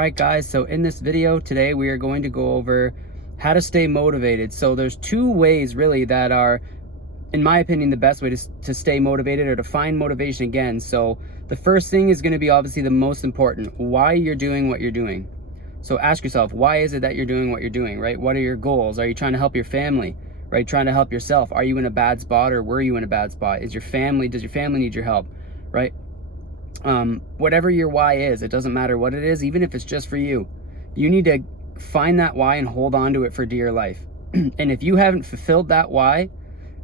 Alright guys, so in this video today we are going to go over how to stay motivated. So there's two ways really that are, in my opinion, the best way to stay motivated or to find motivation again. So the first thing is going to be obviously the most important, why you're doing what you're doing. So ask yourself, why is it that you're doing what you're doing, right? What are your goals? Are you trying to help your family, right? Trying to help yourself? Are you in a bad spot, or were you in a bad spot? Does your family need your help, right? Whatever your why is, it doesn't matter what it is, even if it's just for you. You need to find that why and hold on to it for dear life. And if you haven't fulfilled that why,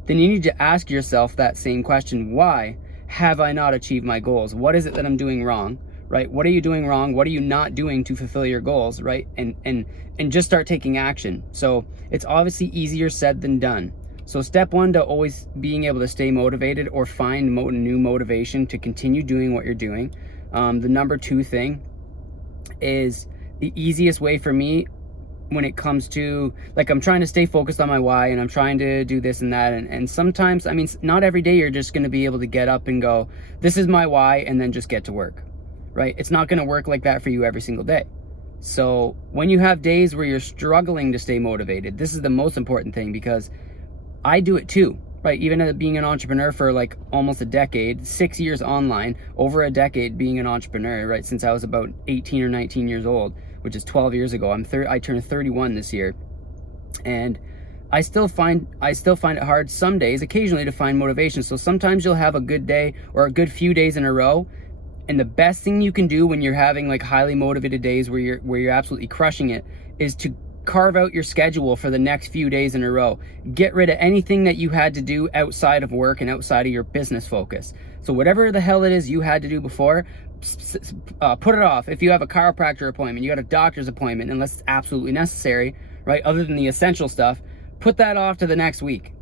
then you need to ask yourself that same question. Why have I not achieved my goals? What is it that I'm doing wrong, right? What are you doing wrong? What are you not doing to fulfill your goals, right? And just start taking action. So it's obviously easier said than done. So step one to always being able to stay motivated or find new motivation to continue doing what you're doing. The number two thing is the easiest way for me when it comes to, like, I'm trying to stay focused on my why and I'm trying to do this and that. And sometimes, I mean, not every day you're just going to be able to get up and go, this is my why, and then just get to work, right? It's not going to work like that for you every single day. So when you have days where you're struggling to stay motivated, this is the most important thing, because I do it too, right? Even being an entrepreneur for like almost a decade, 6 years online, over a decade being an entrepreneur, right? Since I was about 18 or 19 years old, which is 12 years ago. I turned 31 this year. And I still find it hard some days, occasionally, to find motivation. So sometimes you'll have a good day or a good few days in a row. And the best thing you can do when you're having like highly motivated days where you're absolutely crushing it is to carve out your schedule for the next few days in a row. Get rid of anything that you had to do outside of work and outside of your business focus. So whatever the hell it is you had to do before, put it off. If you have a chiropractor appointment, you got a doctor's appointment, unless it's absolutely necessary, right? Other than the essential stuff, put that off to the next week.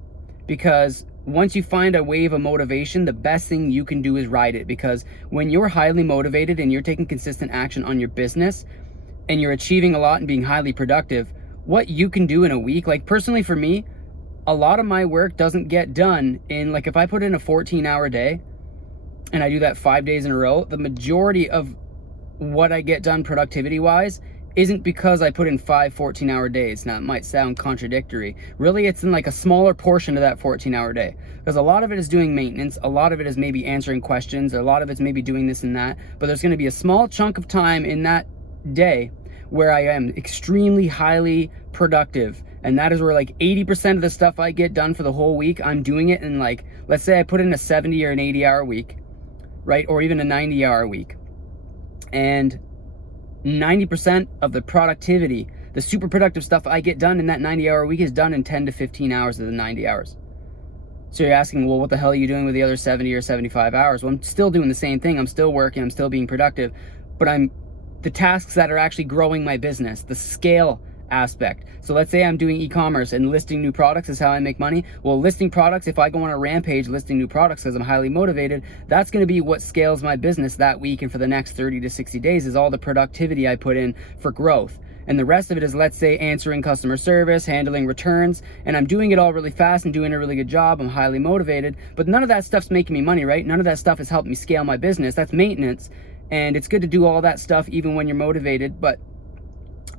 Because once you find a wave of motivation, the best thing you can do is ride it. Because when you're highly motivated and you're taking consistent action on your business, and you're achieving a lot and being highly productive, what you can do in a week, like personally for me, a lot of my work doesn't get done in, like, if I put in a 14-hour day and I do that 5 days in a row, the majority of what I get done productivity wise isn't because I put in 5 14-hour days. Now it might sound contradictory. Really, it's in like a smaller portion of that 14-hour day, because a lot of it is doing maintenance, a lot of it is maybe answering questions, a lot of it's maybe doing this and that, but there's going to be a small chunk of time in that day where I am extremely highly productive, and that is where like 80% of the stuff I get done for the whole week, I'm doing it in, like, let's say I put in a 70 or an 80-hour week, right? Or even a 90-hour week, and 90% of the productivity, the super productive stuff I get done in that 90-hour week is done in 10 to 15 hours of the 90 hours. So you're asking, well, what the hell are you doing with the other 70 or 75 hours? Well, I'm still doing the same thing. I'm still working, I'm still being productive, but the tasks that are actually growing my business, the scale aspect. So let's say I'm doing e-commerce and listing new products is how I make money. Well, listing products, if I go on a rampage listing new products because I'm highly motivated, that's going to be what scales my business that week and for the next 30 to 60 days is all the productivity I put in for growth. And the rest of it is, let's say, answering customer service, handling returns, and I'm doing it all really fast and doing a really good job. I'm highly motivated, but none of that stuff's making me money, right? None of that stuff has helped me scale my business. That's maintenance. And it's good to do all that stuff even when you're motivated, but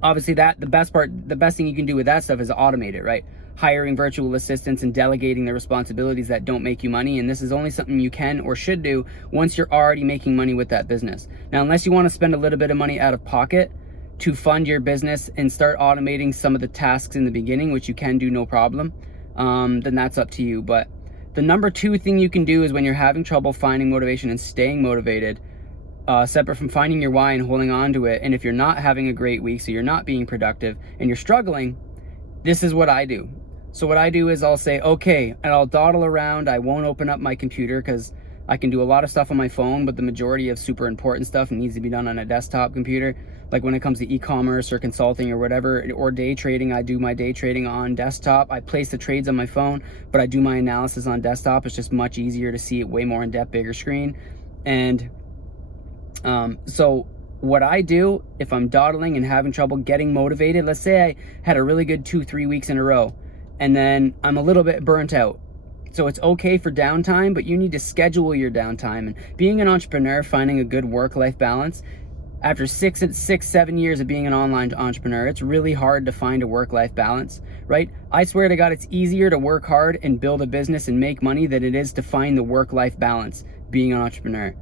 obviously the best thing you can do with that stuff is automate it, right? Hiring virtual assistants and delegating the responsibilities that don't make you money. And this is only something you can or should do once you're already making money with that business. Now, unless you want to spend a little bit of money out of pocket to fund your business and start automating some of the tasks in the beginning, which you can do no problem, then that's up to you. But the number two thing you can do is when you're having trouble finding motivation and staying motivated, separate from finding your why and holding on to it, and if you're not having a great week, so you're not being productive and you're struggling, this is what I do. So what I do is I'll say, okay, and I'll dawdle around. I won't open up my computer because I can do a lot of stuff on my phone, but the majority of super important stuff needs to be done on a desktop computer. Like when it comes to e-commerce or consulting or whatever, or day trading, I do my day trading on desktop. I place the trades on my phone, but I do my analysis on desktop. It's just much easier to see it, way more in depth, bigger screen. And so what I do if I'm dawdling and having trouble getting motivated, let's say I had a really good 2-3 weeks in a row and then I'm a little bit burnt out. So it's okay for downtime, but you need to schedule your downtime. And being an entrepreneur, finding a good work-life balance After 7 years of being an online entrepreneur, it's really hard to find a work-life balance, right? I swear to God, it's easier to work hard and build a business and make money than it is to find the work-life balance being an entrepreneur.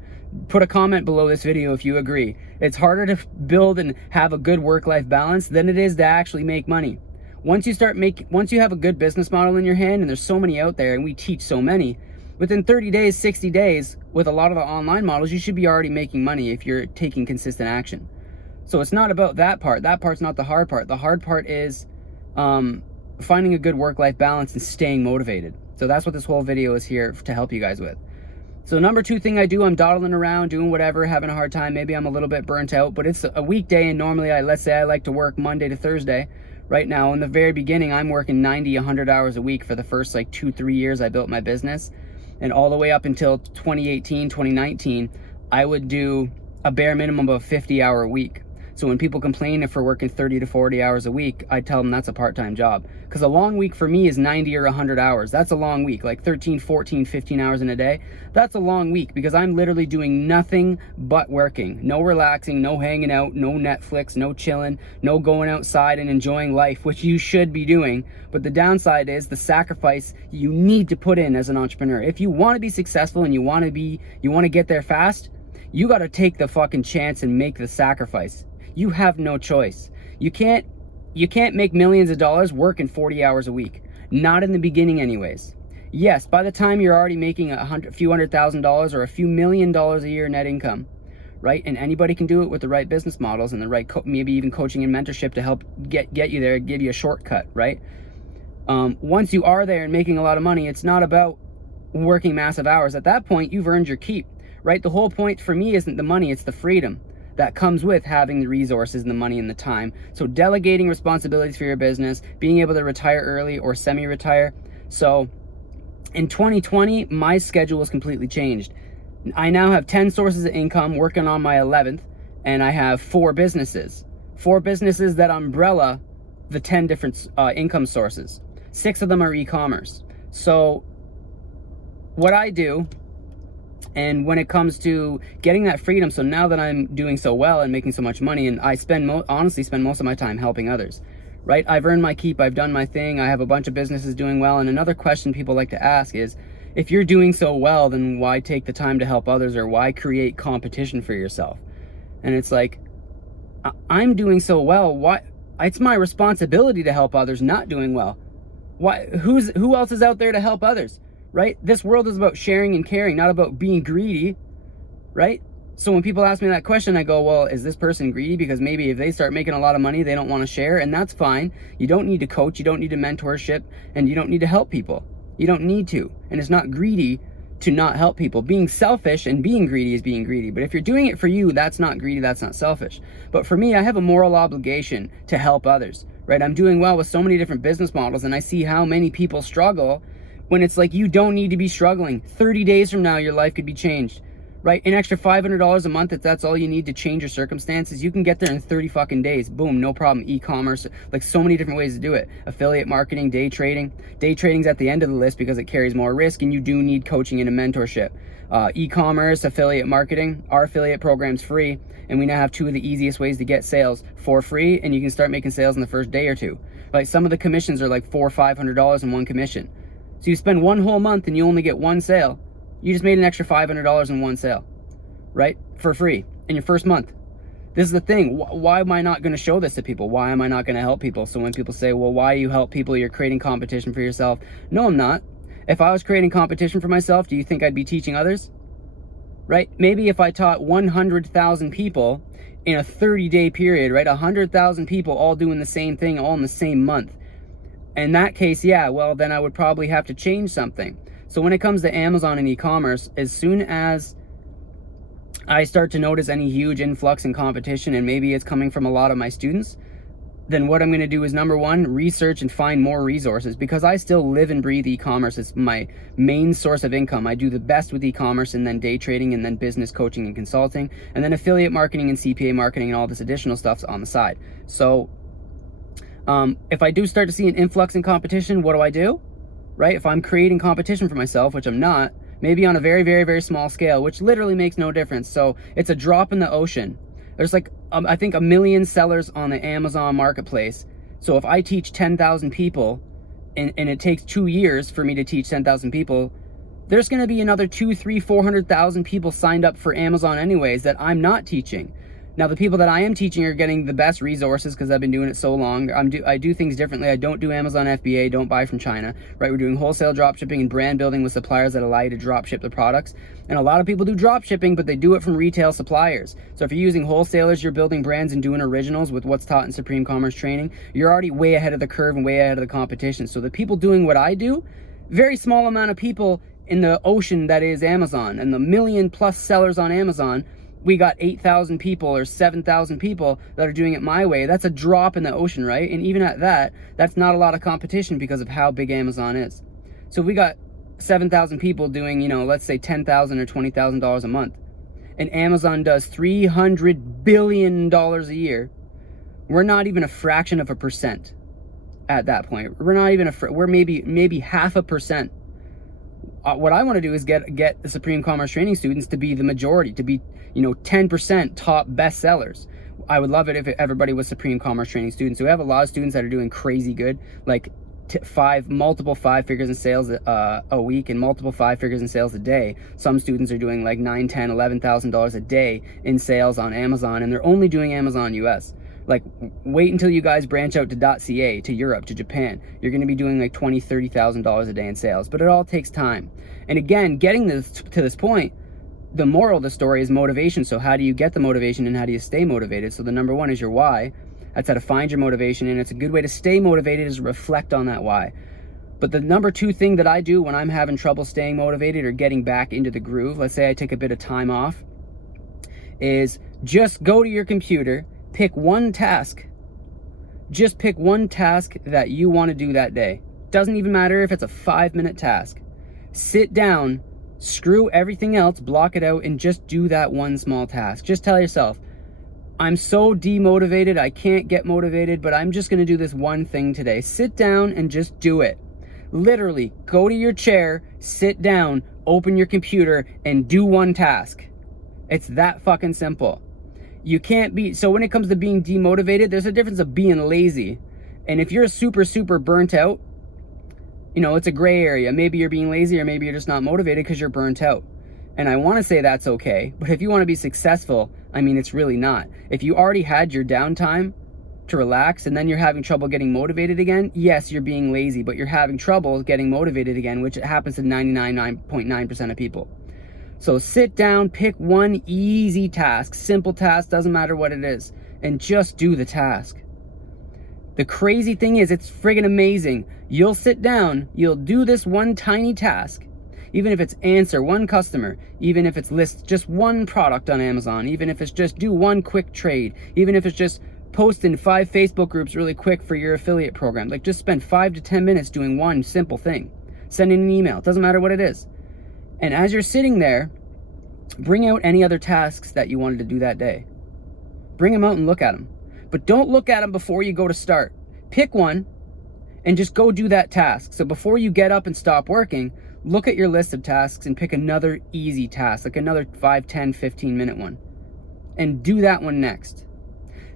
Put a comment below this video if you agree. It's harder to build and have a good work-life balance than it is to actually make money. Once you have a good business model in your hand, and there's so many out there, and we teach so many, within 30 days, 60 days, with a lot of the online models, you should be already making money if you're taking consistent action. So it's not about that part. That part's not the hard part. The hard part is finding a good work-life balance and staying motivated. So that's what this whole video is here to help you guys with. So number 2 thing I do, I'm dawdling around, doing whatever, having a hard time. Maybe I'm a little bit burnt out, but it's a weekday, and normally let's say I like to work Monday to Thursday. Right now, in the very beginning, I'm working 90, 100 hours a week for the first like 2-3 years I built my business. And all the way up until 2018, 2019, I would do a bare minimum of a 50-hour a week. So when people complain if we're working 30 to 40 hours a week, I tell them that's a part-time job. Because a long week for me is 90 or 100 hours. That's a long week, like 13, 14, 15 hours in a day. That's a long week because I'm literally doing nothing but working. No relaxing, no hanging out, no Netflix, no chilling, no going outside and enjoying life, which you should be doing. But the downside is the sacrifice you need to put in as an entrepreneur. If you want to be successful and you want to get there fast, you got to take the fucking chance and make the sacrifice. You have no choice. You can't make millions of dollars working 40 hours a week. Not in the beginning anyways. Yes, by the time you're already making a few $100,000 or a few $1 million a year net income, right? And anybody can do it with the right business models and the right, maybe even coaching and mentorship to help get you there, give you a shortcut, right? Once you are there and making a lot of money, it's not about working massive hours. At that point, you've earned your keep, right? The whole point for me isn't the money, it's the freedom that comes with having the resources and the money and the time. So delegating responsibilities for your business, being able to retire early or semi-retire. So in 2020, my schedule was completely changed. I now have 10 sources of income, working on my 11th, and I have 4 businesses. 4 businesses that umbrella the 10 different income sources. 6 of them are e-commerce. So what I do, and when it comes to getting that freedom, so now that I'm doing so well and making so much money, and I honestly spend most of my time helping others, right? I've earned my keep, I've done my thing, I have a bunch of businesses doing well. And another question people like to ask is, if you're doing so well, then why take the time to help others, or why create competition for yourself? And it's like, I'm doing so well, why? It's my responsibility to help others not doing well. Why? Who else is out there to help others? Right? This world is about sharing and caring, not about being greedy, right? So when people ask me that question, I go, well, is this person greedy? Because maybe if they start making a lot of money, they don't want to share, and that's fine. You don't need to coach, you don't need to mentorship, and you don't need to help people. You don't need to. And it's not greedy to not help people. Being selfish and being greedy is being greedy. But if you're doing it for you, that's not greedy, that's not selfish. But for me, I have a moral obligation to help others, right? I'm doing well with so many different business models, and I see how many people struggle, when it's like, you don't need to be struggling. 30 days from now, your life could be changed, right? An extra $500 a month, if that's all you need to change your circumstances, you can get there in 30 fucking days. Boom, no problem. E-commerce, like so many different ways to do it. Affiliate marketing, day trading. Day trading's at the end of the list because it carries more risk, and you do need coaching and a mentorship. E-commerce, affiliate marketing. Our affiliate program's free, and we now have 2 of the easiest ways to get sales for free, and you can start making sales in the first day or 2. Like some of the commissions are like $400 or $500 in one commission. So you spend 1 whole month and you only get 1 sale. You just made an extra $500 in 1 sale, right? For free in your first month. This is the thing. Why am I not going to show this to people? Why am I not going to help people? So when people say, well, why you help people? You're creating competition for yourself. No, I'm not. If I was creating competition for myself, do you think I'd be teaching others? Right? Maybe if I taught 100,000 people in a 30-day period, right? 100,000 people all doing the same thing all in the same month. In that case, yeah, well, then I would probably have to change something. So when it comes to Amazon and e-commerce, as soon as I start to notice any huge influx in competition, and maybe it's coming from a lot of my students, then what I'm going to do is, number 1, research and find more resources, because I still live and breathe e-commerce. It's my main source of income. I do the best with e-commerce, and then day trading, and then business coaching and consulting, and then affiliate marketing and CPA marketing and all this additional stuff's on the side. So if I do start to see an influx in competition, what do? Right? If I'm creating competition for myself, which I'm not, maybe on a very, very, very small scale, which literally makes no difference. So it's a drop in the ocean. There's like, I think 1 million sellers on the Amazon marketplace. So if I teach 10,000 people and it takes 2 years for me to teach 10,000 people, there's going to be another 2, 3, 400,000 people signed up for Amazon anyways that I'm not teaching. Now, the people that I am teaching are getting the best resources because I've been doing it so long. I do things differently. I don't do Amazon FBA, don't buy from China, right? We're doing wholesale drop shipping and brand building with suppliers that allow you to drop ship the products. And a lot of people do drop shipping, but they do it from retail suppliers. So if you're using wholesalers, you're building brands and doing originals with what's taught in Supreme Commerce training, you're already way ahead of the curve and way ahead of the competition. So the people doing what I do, very small amount of people in the ocean that is Amazon, and the 1 million plus sellers on Amazon, we got 8,000 people or 7,000 people that are doing it my way. That's a drop in the ocean, right? And even at that, that's not a lot of competition because of how big Amazon is. So if we got 7,000 people doing, you know, let's say $10,000 or $20,000 a month, and Amazon does $300 billion a year, we're not even a fraction of a percent at that point. We're not even we're maybe 0.5%. What I want to do is get the Supreme Commerce training students to be the majority, to be, you know, 10% top best sellers. I would love it if everybody was Supreme Commerce training students. So we have a lot of students that are doing crazy good, like multiple five figures in sales a week and multiple 5 figures in sales a day. Some students are doing like $9,000, $10,000, $11,000 a day in sales on Amazon, and they're only doing Amazon US. Like, wait until you guys branch out to .ca, to Europe, to Japan. You're going to be doing like $20,000, $30,000 a day in sales, but it all takes time. And again, getting to this point, the moral of the story is motivation. So how do you get the motivation and how do you stay motivated? So the number one is your why. That's how to find your motivation, and it's a good way to stay motivated is reflect on that why. But the number two thing that I do when I'm having trouble staying motivated or getting back into the groove, let's say I take a bit of time off, is just go to your computer, pick one task. Just pick one task that you want to do that day. Doesn't even matter if it's a 5-minute task. Sit down, screw everything else, block it out, and just do that one small task. Just tell yourself, I'm so demotivated, I can't get motivated, but I'm just going to do this one thing today. Sit down and just do it. Literally, go to your chair, sit down, open your computer, and do one task. It's that fucking simple. You can't be, so when it comes to being demotivated, there's a difference of being lazy. And if you're super burnt out, you know, it's a gray area. Maybe you're being lazy or maybe you're just not motivated because you're burnt out. And I want to say that's okay. But if you want to be successful, I mean, it's really not. If you already had your downtime to relax and then you're having trouble getting motivated again, yes, you're being lazy, but you're having trouble getting motivated again, which happens to 99.9% of people. So sit down, pick one easy task, simple task, doesn't matter what it is, and just do the task. The crazy thing is, it's friggin' amazing. You'll sit down, you'll do this one tiny task, even if it's answer one customer, even if it's list just one product on Amazon, even if it's just do one quick trade, even if it's just post in 5 Facebook groups really quick for your affiliate program. Like, just spend 5 to 10 minutes doing one simple thing. Sending an email, doesn't matter what it is. And as you're sitting there, bring out any other tasks that you wanted to do that day. Bring them out and look at them. But don't look at them before you go to start. Pick one and just go do that task. So before you get up and stop working, look at your list of tasks and pick another easy task, like another 5, 10, 15-minute one. And do that one next.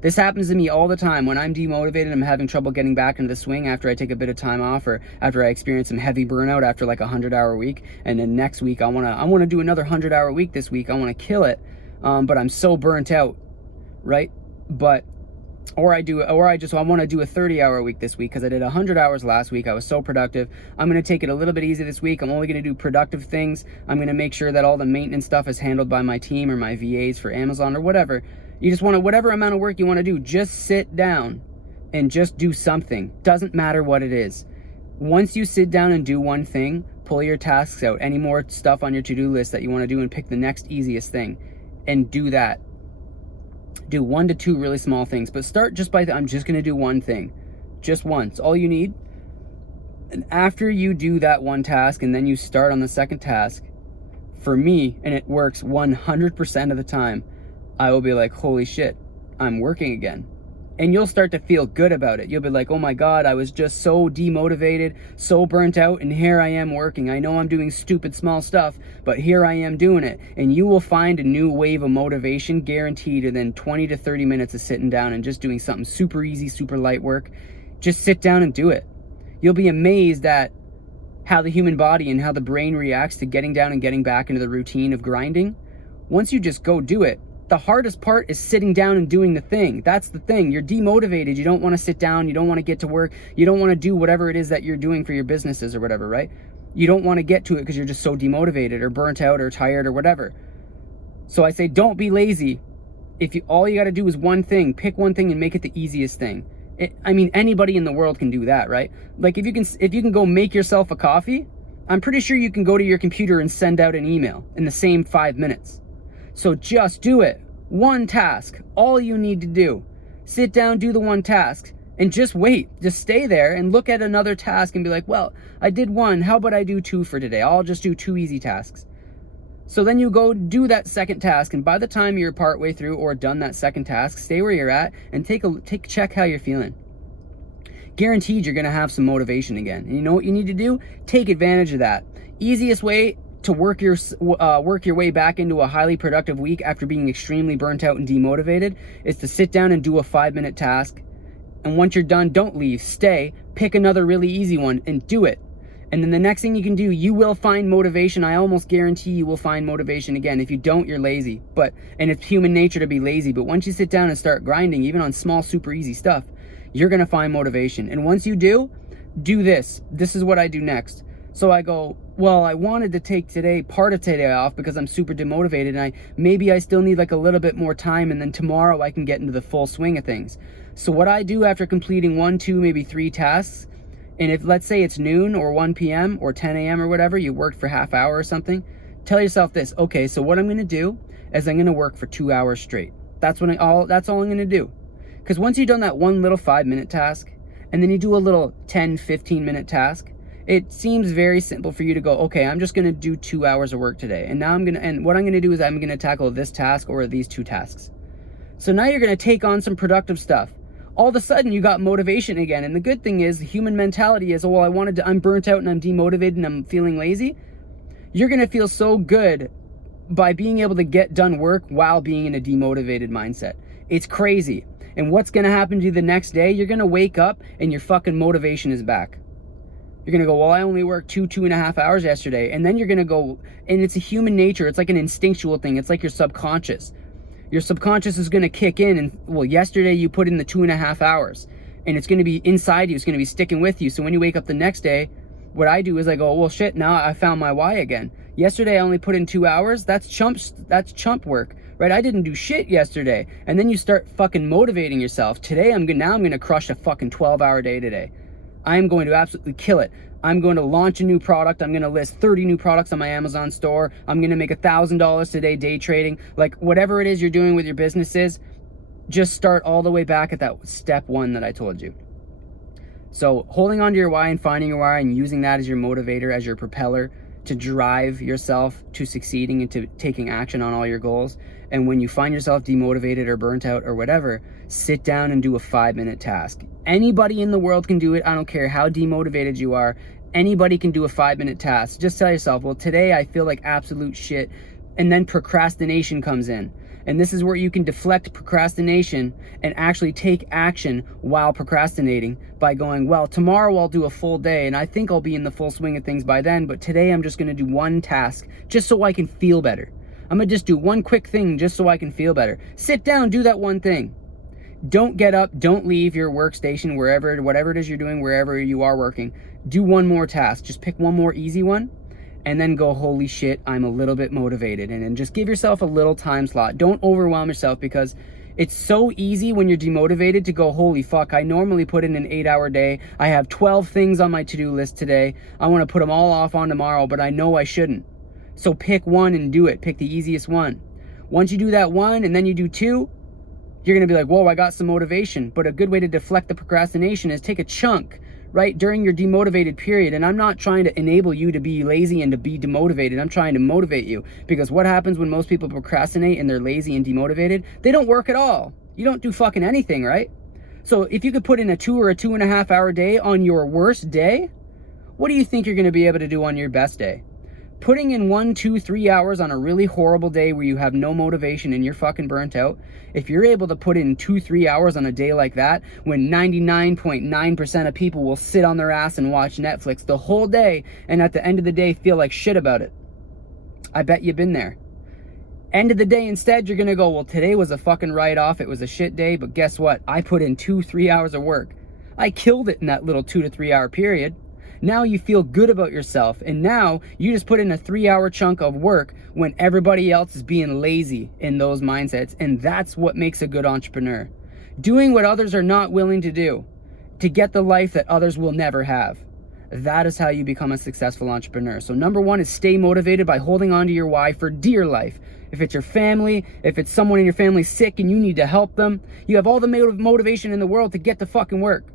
This happens to me all the time. When I'm demotivated, I'm having trouble getting back into the swing after I take a bit of time off or after I experience some heavy burnout after like a 100-hour week. And then next week, I want to do another 100-hour week this week. I want to kill it. But I'm so burnt out, right? I want to do a 30-hour week this week because I did 100 hours last week. I was so productive. I'm going to take it a little bit easy this week. I'm only going to do productive things. I'm going to make sure that all the maintenance stuff is handled by my team or my VAs for Amazon or whatever. You just want to, whatever amount of work you want to do, just sit down and just do something. Doesn't matter what it is. Once you sit down and do one thing, pull your tasks out, any more stuff on your to-do list that you want to do, and pick the next easiest thing and do that. Do 1 to 2 really small things, but start just by I'm just going to do one thing. Just once. All you need. And after you do that one task and then you start on the second task, for me, and it works 100% of the time, I will be like, holy shit, I'm working again. And you'll start to feel good about it. You'll be like, oh my God, I was just so demotivated, so burnt out, and here I am working. I know I'm doing stupid small stuff, but here I am doing it. And you will find a new wave of motivation guaranteed within 20 to 30 minutes of sitting down and just doing something super easy, super light work. Just sit down and do it. You'll be amazed at how the human body and how the brain reacts to getting down and getting back into the routine of grinding. Once you just go do it, the hardest part is sitting down and doing the thing. That's the thing. You're demotivated. You don't want to sit down. You don't want to get to work. You don't want to do whatever it is that you're doing for your businesses or whatever, right? You don't want to get to it because you're just so demotivated or burnt out or tired or whatever. So I say, don't be lazy. All you got to do is one thing. Pick one thing and make it the easiest thing. Anybody in the world can do that, right? Like if you can go make yourself a coffee, I'm pretty sure you can go to your computer and send out an email in the same 5 minutes. So just do it. One task, all you need to do. Sit down, do the one task, and just wait. Just stay there and look at another task and be like, well, I did one. How about I do 2 for today? I'll just do 2 easy tasks. So then you go do that second task, and by the time you're partway through or done that second task, stay where you're at and check how you're feeling. Guaranteed you're gonna have some motivation again. And you know what you need to do? Take advantage of that. Easiest way to work your way back into a highly productive week after being extremely burnt out and demotivated is to sit down and do a 5-minute task. And once you're done, don't leave, stay, pick another really easy one and do it. And then the next thing you can do, you will find motivation. I almost guarantee you will find motivation again. If you don't, you're lazy. And it's human nature to be lazy. But once you sit down and start grinding, even on small, super easy stuff, you're gonna find motivation. And once you do this. This is what I do next. So I go, well, I wanted to take part of today off because I'm super demotivated, and maybe I still need like a little bit more time, and then tomorrow I can get into the full swing of things. So what I do after completing 1, 2, maybe 3 tasks, and if let's say it's noon or 1 p.m. or 10 a.m. or whatever, you worked for half hour or something, tell yourself this, okay, so what I'm gonna do is I'm gonna work for 2 hours straight. That's all I'm gonna do. Because once you've done that one little 5-minute task, and then you do a little 10, 15-minute task, it seems very simple for you to go, okay, I'm just gonna do 2 hours of work today. And what I'm gonna do is I'm gonna tackle this task or these 2 tasks. So now you're gonna take on some productive stuff. All of a sudden you got motivation again. And the good thing is the human mentality is, well, I'm burnt out and I'm demotivated and I'm feeling lazy. You're gonna feel so good by being able to get done work while being in a demotivated mindset. It's crazy. And what's gonna happen to you the next day? You're gonna wake up and your fucking motivation is back. You're gonna go, well, I only worked 2.5 hours yesterday. And then you're gonna go, and it's a human nature. It's like an instinctual thing. It's like your subconscious. Your subconscious is gonna kick in and, well, yesterday you put in the 2.5 hours and it's gonna be inside you. It's gonna be sticking with you. So when you wake up the next day, what I do is I go, well, shit, now I found my why again. Yesterday I only put in 2 hours. That's chump work, right? I didn't do shit yesterday. And then you start fucking motivating yourself. Today I'm gonna crush a fucking 12-hour day today. I am going to absolutely kill it. I'm going to launch a new product. I'm going to list 30 new products on my Amazon store. I'm going to make $1,000 today day trading. Like whatever it is you're doing with your businesses, just start all the way back at that step 1 that I told you. So holding on to your why and finding your why and using that as your motivator, as your propeller to drive yourself to succeeding and to taking action on all your goals. And when you find yourself demotivated or burnt out or whatever, sit down and do a 5-minute task. Anybody in the world can do it. I don't care how demotivated you are. Anybody can do a 5-minute task. Just tell yourself, well, today I feel like absolute shit. And then procrastination comes in. And this is where you can deflect procrastination and actually take action while procrastinating by going, well, tomorrow I'll do a full day and I think I'll be in the full swing of things by then, but today I'm just gonna do one task just so I can feel better. I'm gonna just do one quick thing just so I can feel better. Sit down, do that one thing. Don't get up, don't leave your workstation, whatever it is you're doing, wherever you are working. Do one more task, just pick one more easy one. And then go, holy shit, I'm a little bit motivated. And then just give yourself a little time slot. Don't overwhelm yourself, because it's so easy when you're demotivated to go, holy fuck, I normally put in an 8-hour day. I have 12 things on my to-do list today. I want to put them all off on tomorrow, but I know I shouldn't. So pick one and do it. Pick the easiest one. Once you do that one and then you do 2, you're going to be like, whoa, I got some motivation. But a good way to deflect the procrastination is take a chunk right during your demotivated period. And I'm not trying to enable you to be lazy and to be demotivated. I'm trying to motivate you, because what happens when most people procrastinate and they're lazy and demotivated? They don't work at all. You don't do fucking anything, right? So if you could put in a 2 or a 2.5 hour day on your worst day, what do you think you're going to be able to do on your best day? Putting in 1, 2, 3 hours on a really horrible day where you have no motivation and you're fucking burnt out, if you're able to put in 2, 3 hours on a day like that, when 99.9% of people will sit on their ass and watch Netflix the whole day and at the end of the day feel like shit about it. I bet you've been there. End of the day, instead, you're going to go, well, today was a fucking write-off. It was a shit day, but guess what? I put in 2, 3 hours of work. I killed it in that little 2 to 3 hour period. Now you feel good about yourself, and now you just put in a 3 hour chunk of work when everybody else is being lazy in those mindsets, and that's what makes a good entrepreneur. Doing what others are not willing to do to get the life that others will never have. That is how you become a successful entrepreneur. So number 1 is stay motivated by holding on to your why for dear life. If it's your family, if it's someone in your family sick and you need to help them, you have all the motivation in the world to get to fucking work.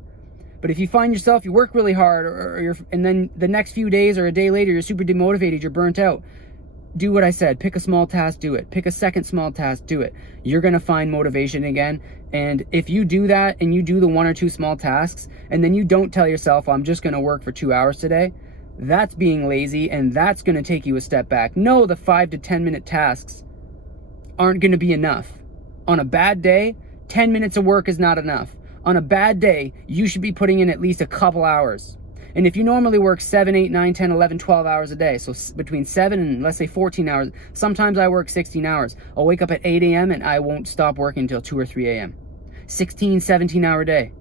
But if you find yourself, you work really hard, and then the next few days or a day later, you're super demotivated, you're burnt out, do what I said. Pick a small task, do it. Pick a second small task, do it. You're going to find motivation again. And if you do that and you do the 1 or 2 small tasks, and then you don't tell yourself, I'm just going to work for 2 hours today, that's being lazy, and that's going to take you a step back. No, the 5 to 10 minute tasks aren't going to be enough. On a bad day, 10 minutes of work is not enough. On a bad day, you should be putting in at least a couple hours. And if you normally work 7, 8, 9, 10, 11, 12 hours a day, so between 7 and let's say 14 hours, sometimes I work 16 hours. I'll wake up at 8 a.m. and I won't stop working until 2 or 3 a.m. 16, 17 hour day.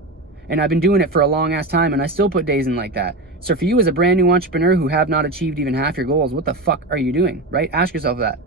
And I've been doing it for a long ass time, and I still put days in like that. So for you as a brand new entrepreneur who have not achieved even half your goals, what the fuck are you doing, right? Ask yourself that.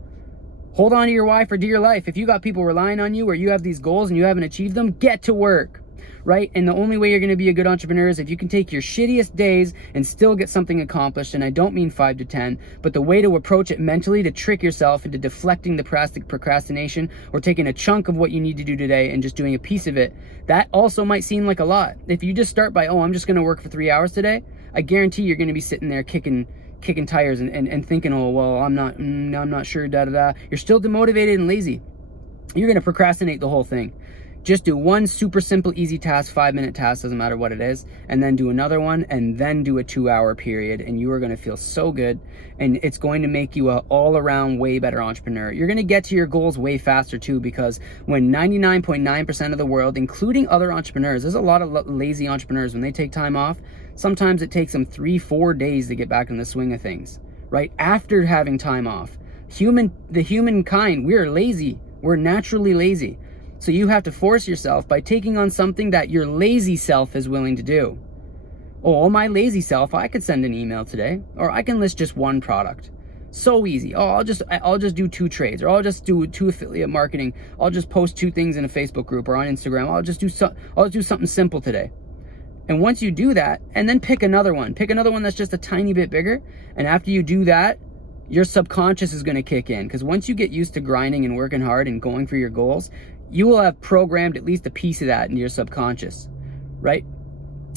Hold on to your why for dear life. If you got people relying on you or you have these goals and you haven't achieved them, get to work. Right? And the only way you're going to be a good entrepreneur is if you can take your shittiest days and still get something accomplished. And I don't mean 5 to 10, but the way to approach it mentally to trick yourself into deflecting the procrastination or taking a chunk of what you need to do today and just doing a piece of it, that also might seem like a lot. If you just start by, oh, I'm just going to work for 3 hours today, I guarantee you're going to be sitting there kicking tires and thinking, oh, well, I'm not sure, da-da-da. You're still demotivated and lazy. You're going to procrastinate the whole thing. Just do one super simple, easy task, 5-minute task, doesn't matter what it is, and then do another one, and then do a 2-hour period, and you are going to feel so good, and it's going to make you an all-around way better entrepreneur. You're going to get to your goals way faster too, because when 99.9% of the world, including other entrepreneurs, there's a lot of lazy entrepreneurs, when they take time off, sometimes it takes them 3-4 days to get back in the swing of things, right? After having time off. The humankind, we are lazy. We're naturally lazy. So you have to force yourself by taking on something that your lazy self is willing to do. Oh, my lazy self, I could send an email today, or I can list just one product. So easy. Oh, I'll just do 2 trades, or I'll just do 2 affiliate marketing. I'll just post 2 things in a Facebook group or on Instagram. I'll just do something simple today. And once you do that, and then pick another one that's just a tiny bit bigger. And after you do that, your subconscious is going to kick in, because once you get used to grinding and working hard and going for your goals, you will have programmed at least a piece of that into your subconscious, right?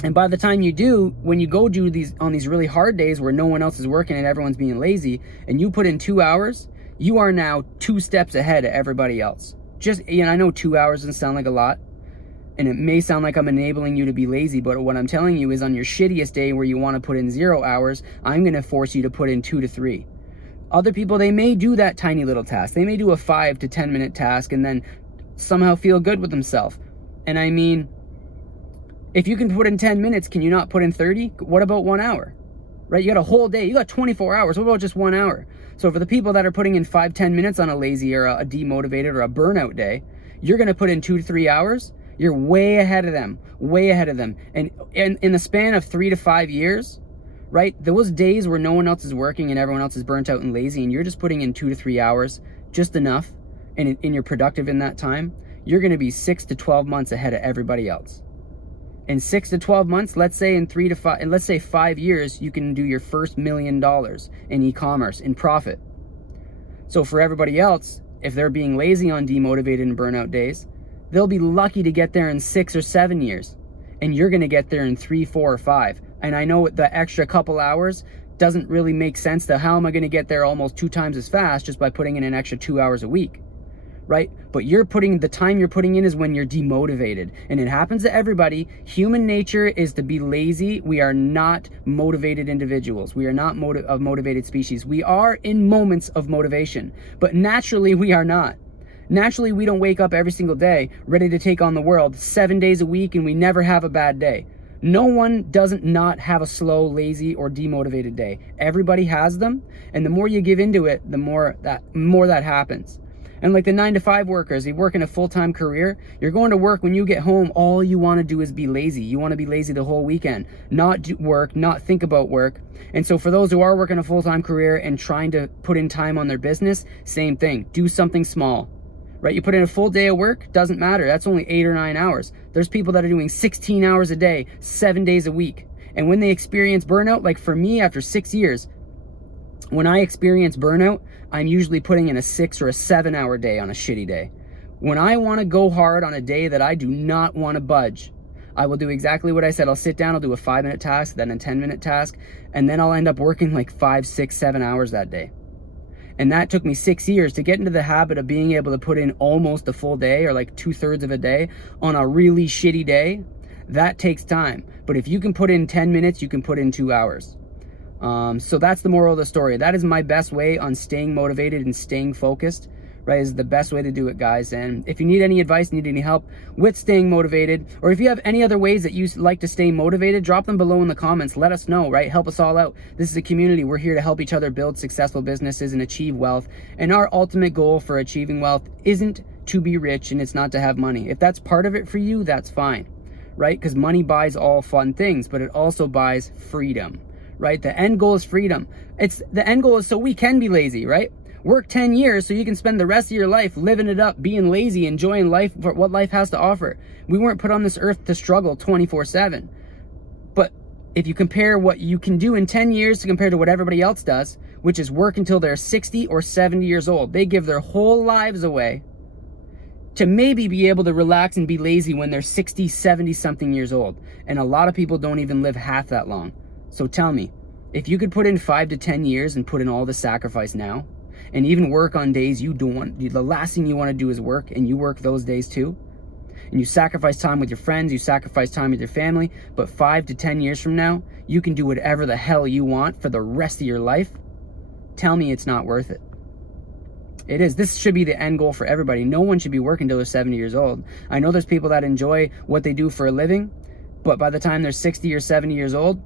And by the time you do, when you go do these on these really hard days where no one else is working and everyone's being lazy, and you put in 2 hours, you are now 2 steps ahead of everybody else. I know 2 hours doesn't sound like a lot, and it may sound like I'm enabling you to be lazy, but what I'm telling you is on your shittiest day where you want to put in 0 hours, I'm going to force you to put in 2 to 3. Other people, they may do that tiny little task. They may do a 5 to 10 minute task and then somehow feel good with themselves. And I mean, if you can put in 10 minutes, can you not put in 30? What about 1 hour? Right? You got a whole day. You got 24 hours. What about just 1 hour? So for the people that are putting in 5-10 minutes on a lazy or a demotivated or a burnout day, you're going to put in 2 to 3 hours. You're way ahead of them. And in the span of 3 to 5 years, right? Those days where no one else is working and everyone else is burnt out and lazy, and you're just putting in 2 to 3 hours, just enough, and you're productive in that time, you're going to be 6 to 12 months ahead of everybody else. In 6 to 12 months, let's say in 5 years, you can do your first $1 million in e-commerce in profit. So for everybody else, if they're being lazy on demotivated and burnout days, they'll be lucky to get there in 6 or 7 years, and you're going to get there in 3, 4, or 5. And I know the extra couple hours doesn't really make sense to how am I going to get there almost 2 times as fast just by putting in an extra 2 hours a week. right? But the time you're putting in is when you're demotivated. And it happens to everybody. Human nature is to be lazy. We are not motivated individuals. We are not a motivated species. We are in moments of motivation, but naturally we are not. Naturally, we don't wake up every single day ready to take on the world 7 days a week, and we never have a bad day. No one doesn't not have a slow, lazy, or demotivated day. Everybody has them, and the more you give into it, the more that happens. And like the 9-to-5 workers, you work in a full-time career, you're going to work. When you get home, all you want to do is be lazy. You want to be lazy the whole weekend, not do work, not think about work. And so for those who are working a full-time career and trying to put in time on their business, same thing. Do something small, right? You put in a full day of work, doesn't matter. That's only 8 or 9 hours. There's people that are doing 16 hours a day, 7 days a week. And when they experience burnout, like for me, after 6 years, when I experience burnout, I'm usually putting in a 6 or a 7 hour day on a shitty day. When I want to go hard on a day that I do not want to budge, I will do exactly what I said. I'll sit down, I'll do a 5-minute task, then a 10-minute task, and then I'll end up working like 5, 6, 7 hours that day. And that took me 6 years to get into the habit of being able to put in almost a full day, or like 2/3 of a day on a really shitty day. That takes time. But if you can put in 10 minutes, you can put in 2 hours. So that's the moral of the story. That is my best way on staying motivated and staying focused, right? Is the best way to do it, guys. And if you need any advice, need any help with staying motivated, or if you have any other ways that you like to stay motivated, drop them below in the comments. Let us know, right? Help us all out. This is a community. We're here to help each other build successful businesses and achieve wealth. And our ultimate goal for achieving wealth isn't to be rich, and it's not to have money. If that's part of it for you, that's fine, right? Because money buys all fun things, but it also buys freedom, right? The end goal is freedom. The end goal is so we can be lazy, right? Work 10 years so you can spend the rest of your life living it up, being lazy, enjoying life for what life has to offer. We weren't put on this earth to struggle 24/7. But if you compare what you can do in 10 years to compare to what everybody else does, which is work until they're 60 or 70 years old, they give their whole lives away to maybe be able to relax and be lazy when they're 60, 70 something years old. And a lot of people don't even live half that long. So tell me, if you could put in 5 to 10 years and put in all the sacrifice now, and even work on days you don't want, the last thing you want to do is work, and you work those days too, and you sacrifice time with your friends, you sacrifice time with your family, but 5 to 10 years from now, you can do whatever the hell you want for the rest of your life, tell me it's not worth it. It is. This should be the end goal for everybody. No one should be working until they're 70 years old. I know there's people that enjoy what they do for a living, but by the time they're 60 or 70 years old,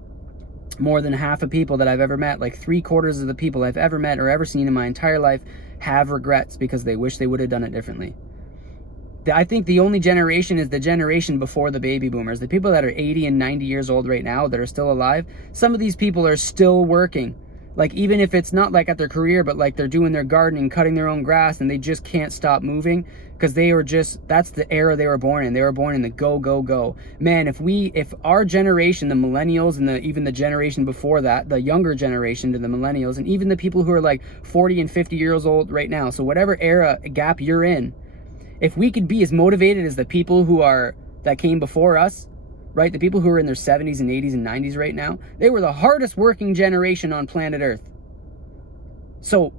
more than half of people that I've ever met, like 3/4 of the people I've ever met or ever seen in my entire life, have regrets because they wish they would have done it differently. I think the only generation is the generation before the baby boomers. The people that are 80 and 90 years old right now that are still alive, some of these people are still working. Like, even if it's not like at their career, but like they're doing their gardening, cutting their own grass, and they just can't stop moving because that's the era they were born in. They were born in the go, go, go. Man, if our generation, the millennials, and even the generation before that, the younger generation to the millennials, and even the people who are like 40 and 50 years old right now, so whatever era gap you're in, if we could be as motivated as the people that came before us, right? The people who are in their 70s and 80s and 90s right now, they were the hardest working generation on planet Earth. So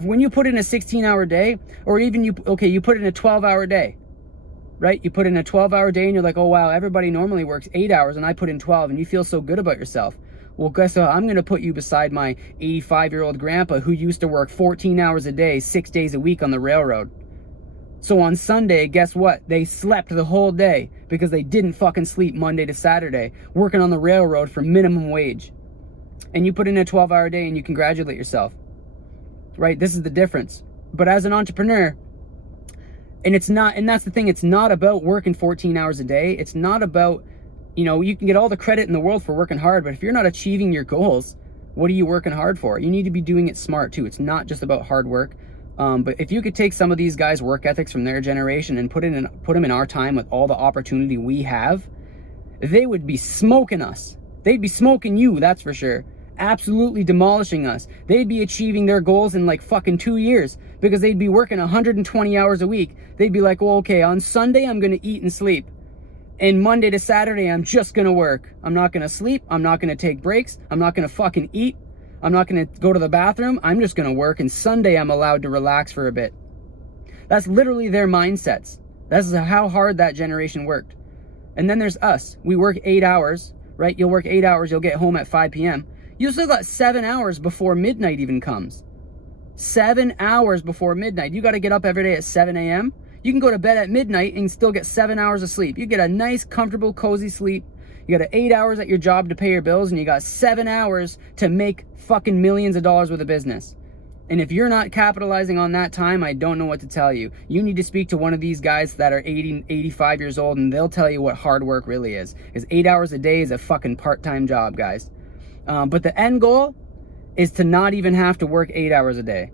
when you put in a 16-hour day, or even you put in a 12-hour day, right? You put in a 12-hour day and you're like, oh wow, everybody normally works 8 hours and I put in 12, and you feel so good about yourself. Well, guess what? I'm going to put you beside my 85-year-old grandpa who used to work 14 hours a day, 6 days a week on the railroad. So on Sunday, guess what? They slept the whole day because they didn't fucking sleep Monday to Saturday, working on the railroad for minimum wage. And you put in a 12-hour day and you congratulate yourself, right? This is the difference. But as an entrepreneur, and that's the thing, it's not about working 14 hours a day. It's not about, you can get all the credit in the world for working hard, but if you're not achieving your goals, what are you working hard for? You need to be doing it smart too. It's not just about hard work. But if you could take some of these guys' work ethics from their generation and put them in our time with all the opportunity we have, they would be smoking us. They'd be smoking you, that's for sure. Absolutely demolishing us. They'd be achieving their goals in like fucking 2 years because they'd be working 120 hours a week. They'd be like, well, okay, on Sunday I'm going to eat and sleep. And Monday to Saturday I'm just going to work. I'm not going to sleep. I'm not going to take breaks. I'm not going to fucking eat. I'm not going to go to the bathroom. I'm just going to work, and Sunday I'm allowed to relax for a bit. That's literally their mindsets. That's how hard that generation worked. And then there's us. We work 8 hours, right? You'll work 8 hours, you'll get home at 5 p.m. You still got 7 hours before midnight even comes. 7 hours before midnight. You got to get up every day at 7 a.m. You can go to bed at midnight and still get 7 hours of sleep. You get a nice, comfortable, cozy sleep. You got 8 hours at your job to pay your bills, and you got 7 hours to make fucking millions of dollars with a business. And if you're not capitalizing on that time, I don't know what to tell you. You need to speak to one of these guys that are 80, 85 years old, and they'll tell you what hard work really is. Because 8 hours a day is a fucking part-time job, guys. But the end goal is to not even have to work 8 hours a day.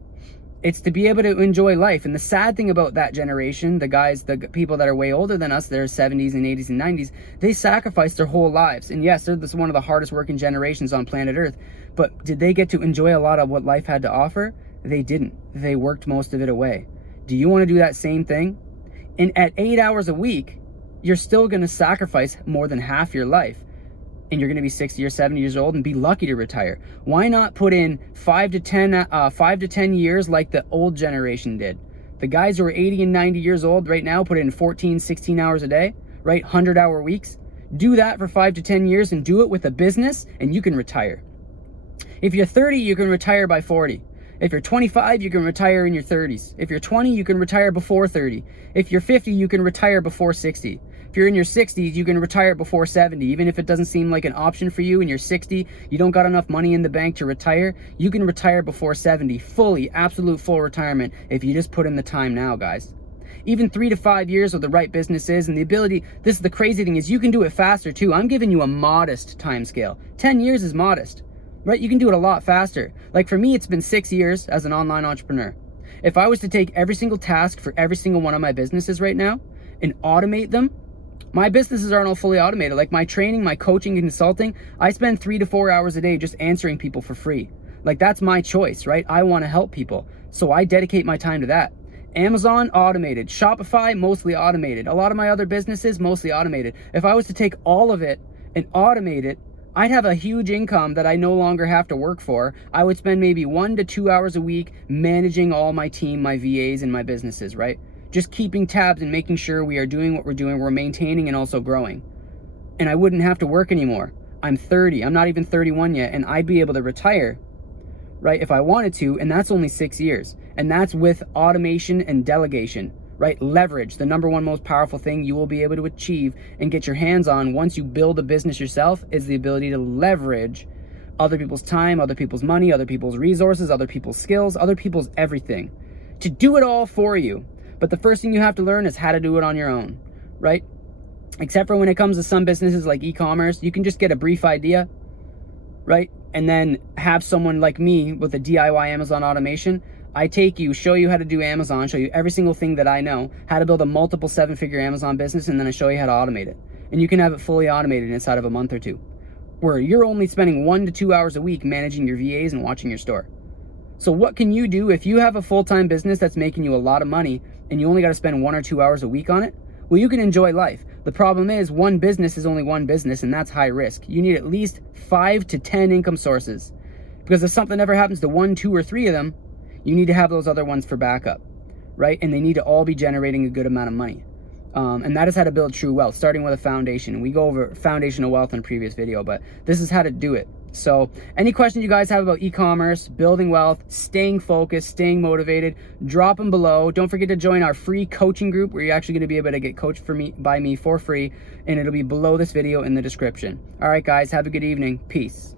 It's to be able to enjoy life. And the sad thing about that generation, the people that are way older than us, they're 70s and 80s and 90s, they sacrificed their whole lives. And yes, they're one of the hardest working generations on planet Earth. But did they get to enjoy a lot of what life had to offer? They didn't. They worked most of it away. Do you want to do that same thing? And at 8 hours a week, you're still going to sacrifice more than half your life. And you're going to be 60 or 70 years old and be lucky to retire. Why not put in 5 to 10 years like the old generation did? The guys who are 80 and 90 years old right now put in 14, 16 hours a day, right? 100-hour weeks. Do that for 5 to 10 years and do it with a business, and you can retire. If you're 30, you can retire by 40. If you're 25, you can retire in your 30s. If you're 20, you can retire before 30. If you're 50, you can retire before 60. If you're in your 60s, you can retire before 70. Even if it doesn't seem like an option for you and you're 60, you don't got enough money in the bank to retire, you can retire before 70. Fully, absolute full retirement if you just put in the time now, guys. Even 3 to 5 years with the right businesses and the ability, this is the crazy thing, is you can do it faster too. I'm giving you a modest time scale. 10 years is modest, right? You can do it a lot faster. Like for me, it's been 6 years as an online entrepreneur. If I was to take every single task for every single one of my businesses right now and automate them, my businesses aren't all fully automated. Like my training, my coaching and consulting, I spend 3 to 4 hours a day just answering people for free. Like that's my choice, right? I want to help people. So I dedicate my time to that. Amazon, automated. Shopify, mostly automated. A lot of my other businesses, mostly automated. If I was to take all of it and automate it, I'd have a huge income that I no longer have to work for. I would spend maybe 1 to 2 hours a week managing all my team, my VAs and my businesses, right? Just keeping tabs and making sure we are doing what we're doing, we're maintaining and also growing. And I wouldn't have to work anymore. I'm 30, I'm not even 31 yet, and I'd be able to retire, right, if I wanted to, and that's only 6 years. And that's with automation and delegation, right? Leverage, the number one most powerful thing you will be able to achieve and get your hands on once you build a business yourself is the ability to leverage other people's time, other people's money, other people's resources, other people's skills, other people's everything, to do it all for you. But the first thing you have to learn is how to do it on your own, right? Except for when it comes to some businesses like e-commerce, you can just get a brief idea, right? And then have someone like me with a DIY Amazon automation. I take you, show you how to do Amazon, show you every single thing that I know, how to build a multiple 7-figure Amazon business, and then I show you how to automate it. And you can have it fully automated inside of a month or two, where you're only spending 1 to 2 hours a week managing your VAs and watching your store. So what can you do if you have a full-time business that's making you a lot of money and you only got to spend 1 or 2 hours a week on it? Well, you can enjoy life. The problem is one business is only one business, and that's high risk. You need at least 5 to 10 income sources, because if something ever happens to 1, 2, or 3 of them, you need to have those other ones for backup, right? And they need to all be generating a good amount of money. And that is how to build true wealth, starting with a foundation. We go over foundational wealth in a previous video, but this is how to do it. So any questions you guys have about e-commerce, building wealth, staying focused, staying motivated, drop them below. Don't forget to join our free coaching group where you're actually going to be able to get coached by me for free, and it'll be below this video in the description. All right, guys, have a good evening. Peace.